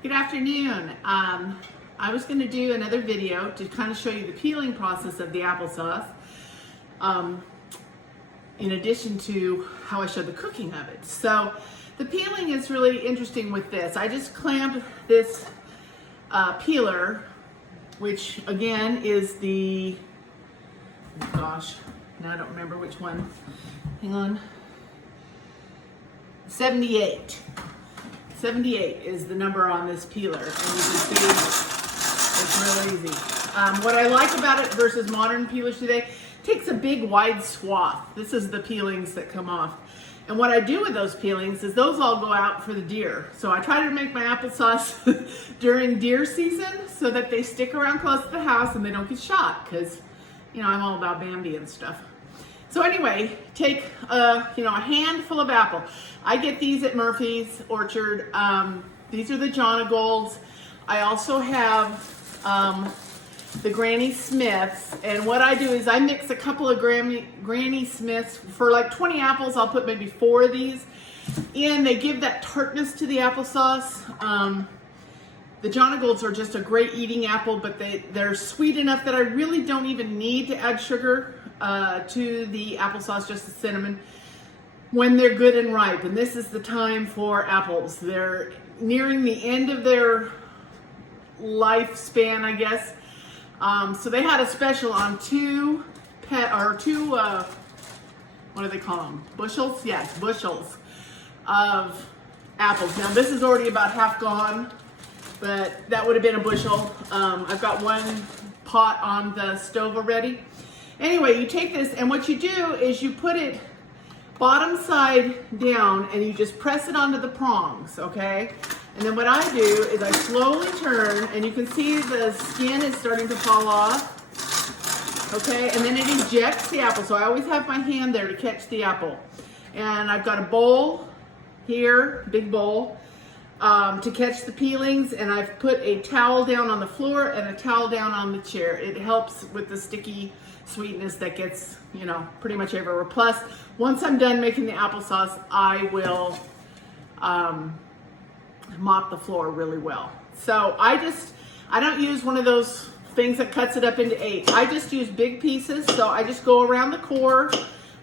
Good afternoon. I was going to do another video to kind of show you the peeling process of the applesauce, in addition to how I showed the cooking of it. So the peeling is really interesting with this. I just clamped this peeler, which again is the, oh gosh, now I don't remember which one. Hang on. 78. 78 is the number on this peeler, and you can see it's real easy. What I like about it versus modern peelers today, it takes a big wide swath. This is the peelings that come off. And what I do with those peelings is those all go out for the deer. So I try to make my applesauce during deer season so that they stick around close to the house and they don't get shot, because, you know, I'm all about Bambi and stuff. So anyway, take a handful of apple. I get these at Murphy's Orchard. These are the Jonagolds. I also have the Granny Smiths, and what I do is I mix a couple of Granny Smiths. For like 20 apples, I'll put maybe 4 of these in. They give that tartness to the applesauce. The Jonagolds are just a great eating apple, but they're sweet enough that I really don't even need to add sugar to the applesauce, just the cinnamon, when they're good and ripe. And this is the time for apples. They're nearing the end of their lifespan, I guess. So they had a special on two, what do they call them? Bushels? Yes, bushels of apples. Now this is already about half gone, but that would have been a bushel. I've got one pot on the stove already. Anyway, you take this, and what you do is you put it bottom side down and you just press it onto the prongs, okay? And then what I do is I slowly turn, and you can see the skin is starting to fall off, okay? And then it ejects the apple. So I always have my hand there to catch the apple. And I've got a bowl here, big bowl, to catch the peelings, and I've put a towel down on the floor and a towel down on the chair. It helps with the sticky sweetness that gets, you know, pretty much everywhere. Plus, once I'm done making the applesauce, I will mop the floor really well. So I don't use one of those things that cuts it up into 8. I just use big pieces. So I just go around the core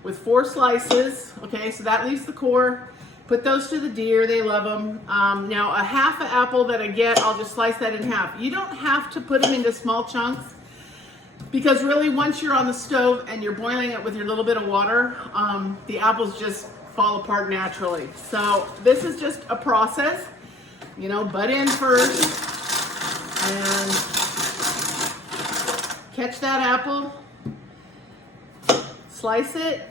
with 4 slices. Okay, so that leaves the core. Put those to the deer, they love them. Now a half an apple that I get, I'll just slice that in half. You don't have to put them into small chunks, because really once you're on the stove and you're boiling it with your little bit of water, the apples just fall apart naturally. So this is just a process, you know, butt in first and catch that apple, slice it,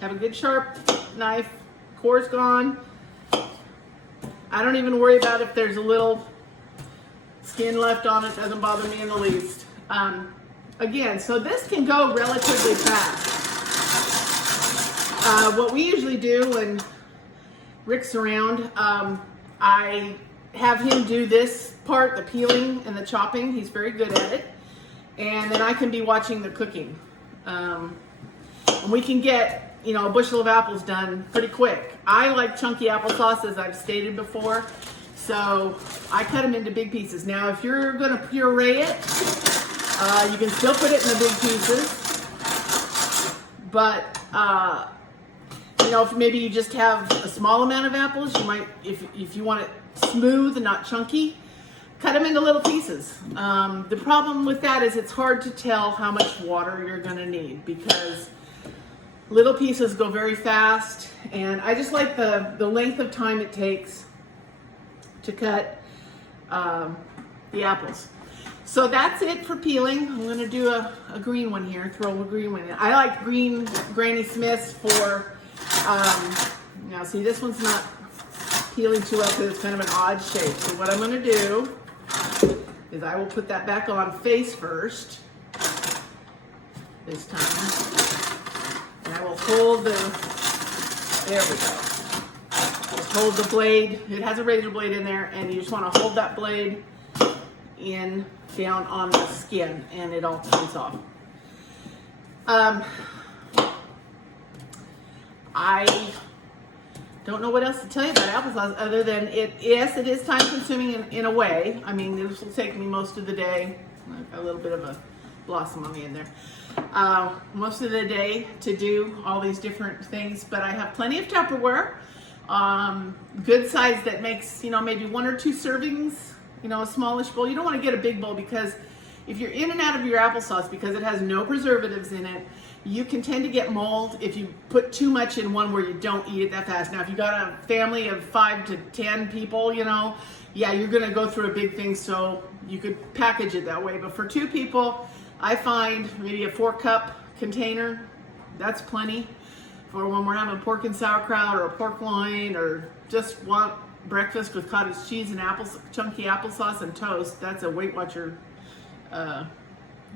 have a good sharp knife, core's gone. I don't even worry about if there's a little skin left on it, doesn't bother me in the least. Again, so this can go relatively fast. What we usually do when Rick's around, I have him do this part, the peeling and the chopping. He's very good at it. And then I can be watching the cooking. And we can get, you know, a bushel of apples done pretty quick. I like chunky applesauce, as I've stated before, so I cut them into big pieces. Now, if you're going to puree it, you can still put it in the big pieces, but you know, if maybe you just have a small amount of apples, you might, if you want it smooth and not chunky, cut them into little pieces. The problem with that is it's hard to tell how much water you're going to need, because little pieces go very fast, and I just like the length of time it takes to cut the apples. So that's it for peeling. I'm going to do a green one here, throw a green one in. I like green Granny Smiths for, now see, this one's not peeling too well because it's kind of an odd shape. So what I'm going to do is I will put that back on face first this time. And I will hold there we go. Just hold the blade. It has a razor blade in there, and you just want to hold that blade in down on the skin, and it all comes off. I don't know what else to tell you about applesauce other than yes, it is time consuming in a way. I mean, this will take me most of the day. I've got a little bit of a blossom on the end there. Most of the day to do all these different things, but I have plenty of Tupperware. Good size that makes, maybe 1 or 2 servings, a smallish bowl. You don't want to get a big bowl because if you're in and out of your applesauce, because it has no preservatives in it, you can tend to get mold if you put too much in one where you don't eat it that fast. Now, if you got a family of 5 to 10 people, yeah, you're going to go through a big thing, so you could package it that way. But for 2 people, I find maybe a 4-cup container, that's plenty for when we're having pork and sauerkraut or a pork loin or just want breakfast with cottage cheese and chunky applesauce and toast. That's a Weight Watcher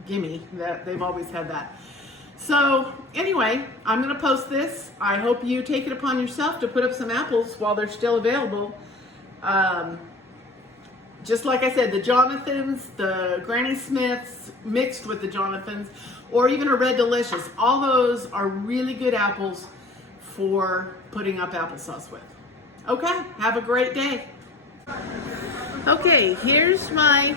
gimme. That they've always had that. So anyway, I'm going to post this. I hope you take it upon yourself to put up some apples while they're still available. Just like I said, the Jonathans, the Granny Smiths mixed with the Jonathans, or even a Red Delicious. All those are really good apples for putting up applesauce with. Okay, have a great day. Okay, here's my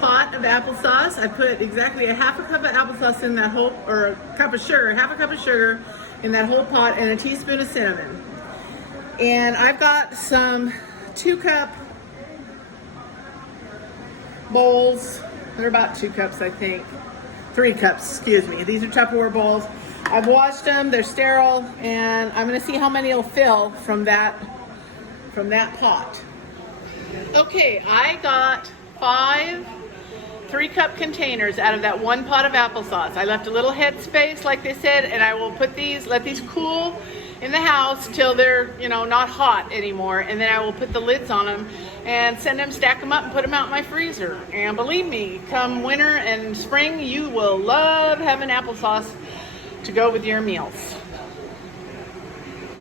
pot of applesauce. I put exactly a half a cup of applesauce in that whole, or a cup of sugar, half a cup of sugar in that whole pot, and a teaspoon of cinnamon. And I've got some 2-cup bowls. They're about 2 cups, I think. 3 cups, excuse me. These are Tupperware bowls. I've washed them, they're sterile, and I'm gonna see how many will fill from that pot. Okay, I got 5 3-cup containers out of that 1 pot of applesauce. I left a little head space, like they said, and I will let these cool in the house till they're, not hot anymore, and then I will put the lids on them and stack them up and put them out in my freezer. And believe me, come winter and spring, you will love having applesauce to go with your meals.